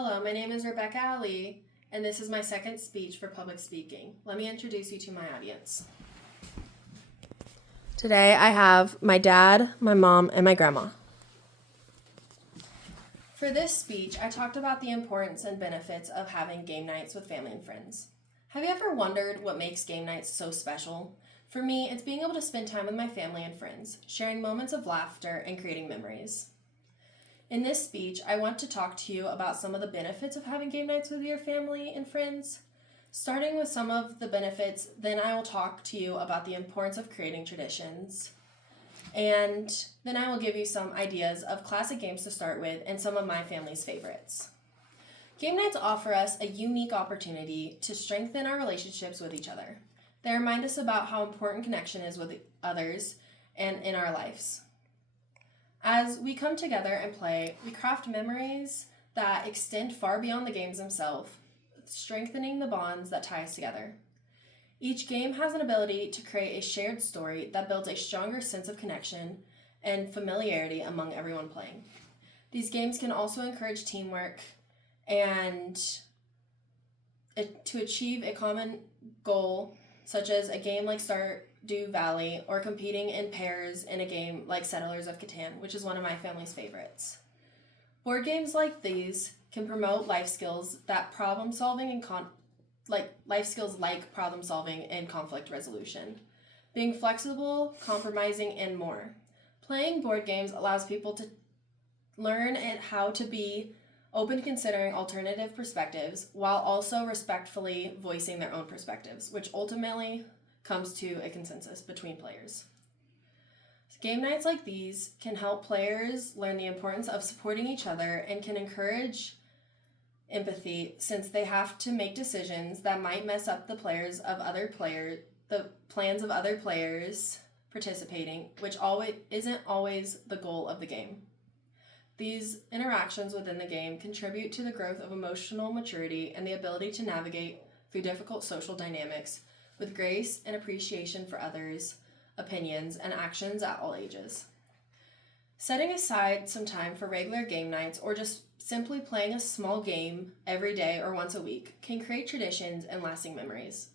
Hello, my name is Rebecca Allee, and this is my second speech for public speaking. Let me introduce you to my audience. Today I have my dad, my mom, and my grandma. For this speech, I talked about the importance and benefits of having game nights with family and friends. Have you ever wondered what makes game nights so special? For me, it's being able to spend time with my family and friends, sharing moments of laughter and creating memories. In this speech, I want to talk to you about some of the benefits of having game nights with your family and friends. Starting with some of the benefits, then I will talk to you about the importance of creating traditions. And then I will give you some ideas of classic games to start with and some of my family's favorites. Game nights offer us a unique opportunity to strengthen our relationships with each other. They remind us about how important connection is with others and in our lives. As we come together and play, we craft memories that extend far beyond the games themselves, strengthening the bonds that tie us together. Each game has an ability to create a shared story that builds a stronger sense of connection and familiarity among everyone playing. These games can also encourage teamwork and to achieve a common goal, such as a game like Stardew Valley or competing in pairs in a game like Settlers of Catan, which is one of my family's favorites. Board games like these can promote life skills like problem solving and conflict resolution, being flexible, compromising, and more. Playing board games allows people to learn how to be open to considering alternative perspectives while also respectfully voicing their own perspectives, which ultimately comes to a consensus between players. Game nights like these can help players learn the importance of supporting each other and can encourage empathy, since they have to make decisions that might mess up the plans of other players participating, which isn't always the goal of the game. These interactions within the game contribute to the growth of emotional maturity and the ability to navigate through difficult social dynamics with grace and appreciation for others' opinions and actions at all ages. Setting aside some time for regular game nights or just simply playing a small game every day or once a week can create traditions and lasting memories.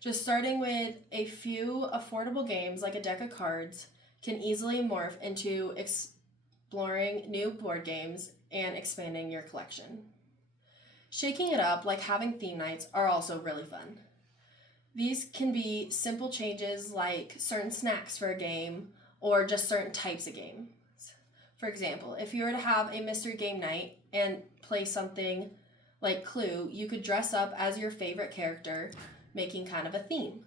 Just starting with a few affordable games like a deck of cards can easily morph into exploring new board games and expanding your collection. Shaking it up, like having theme nights, are also really fun. These can be simple changes like certain snacks for a game or just certain types of games. For example, if you were to have a mystery game night and play something like Clue, you could dress up as your favorite character, making kind of a theme.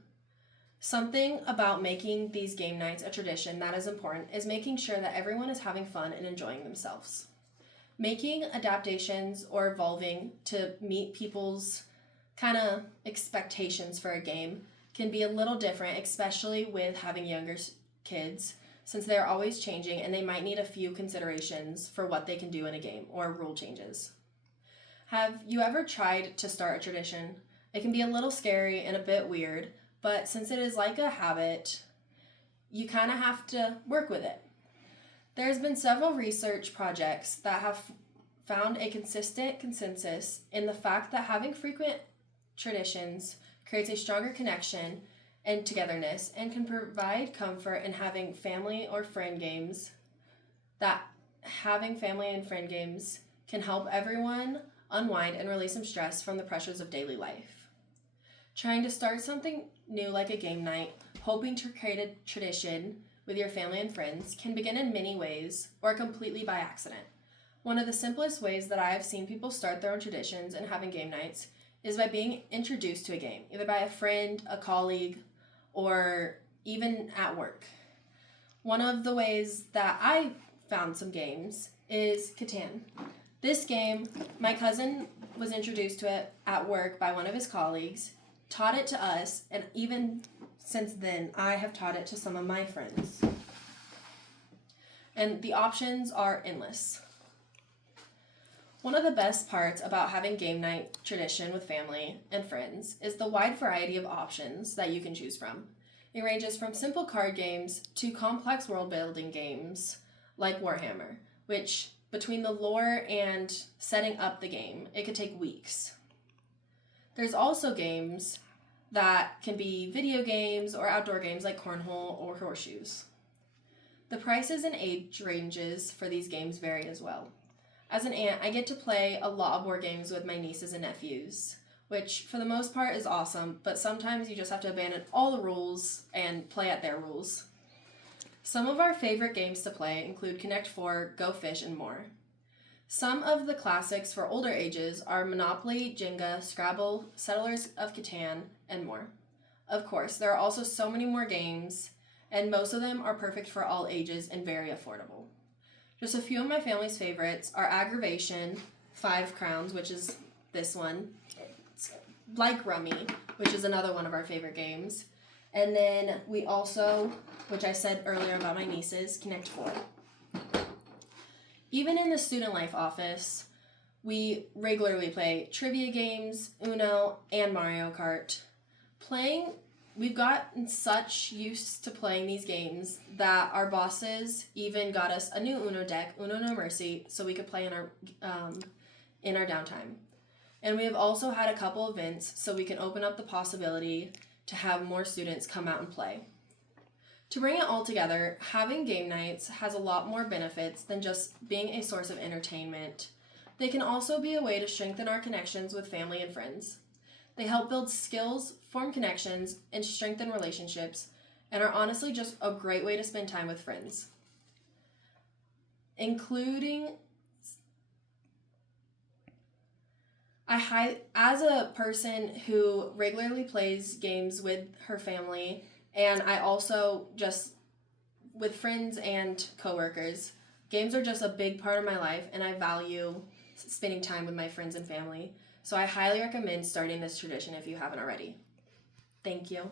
Something about making these game nights a tradition that is important is making sure that everyone is having fun and enjoying themselves. Making adaptations or evolving to meet people's kind of expectations for a game can be a little different, especially with having younger kids, since they're always changing and they might need a few considerations for what they can do in a game or rule changes. Have you ever tried to start a tradition? It can be a little scary and a bit weird, but since it is like a habit, you kind of have to work with it. There's been several research projects that have found a consistent consensus in the fact that having frequent traditions creates a stronger connection and togetherness and can provide comfort in having family and friend games can help everyone unwind and release some stress from the pressures of daily life. Trying to start something new like a game night, hoping to create a tradition with your family and friends, can begin in many ways or completely by accident. One of the simplest ways that I have seen people start their own traditions and having game nights is by being introduced to a game, either by a friend, a colleague, or even at work. One of the ways that I found some games is Catan. This game, my cousin was introduced to it at work by one of his colleagues, taught it to us, and even since then, I have taught it to some of my friends. And the options are endless. One of the best parts about having game night tradition with family and friends is the wide variety of options that you can choose from. It ranges from simple card games to complex world-building games like Warhammer, which between the lore and setting up the game, it could take weeks. There's also games that can be video games or outdoor games like cornhole or horseshoes. The prices and age ranges for these games vary as well. As an aunt, I get to play a lot of board games with my nieces and nephews, which for the most part is awesome, but sometimes you just have to abandon all the rules and play at their rules. Some of our favorite games to play include Connect 4, Go Fish, and more. Some of the classics for older ages are Monopoly, Jenga, Scrabble, Settlers of Catan, and more. Of course, there are also so many more games, and most of them are perfect for all ages and very affordable. Just a few of my family's favorites are Aggravation, 5 Crowns, which is this one. It's like Rummy, which is another one of our favorite games. And then we also, which I said earlier about my nieces, Connect 4. Even in the student life office, we regularly play trivia games, Uno, and Mario Kart. We've gotten such used to playing these games that our bosses even got us a new Uno deck, Uno No Mercy, so we could play in our downtime. And we have also had a couple events so we can open up the possibility to have more students come out and play. To bring it all together, having game nights has a lot more benefits than just being a source of entertainment. They can also be a way to strengthen our connections with family and friends. They help build skills, form connections, and strengthen relationships, and are honestly just a great way to spend time with friends. As a person who regularly plays games with her family, and I also just with friends and coworkers, games are just a big part of my life, and I value spending time with my friends and family. So I highly recommend starting this tradition if you haven't already. Thank you.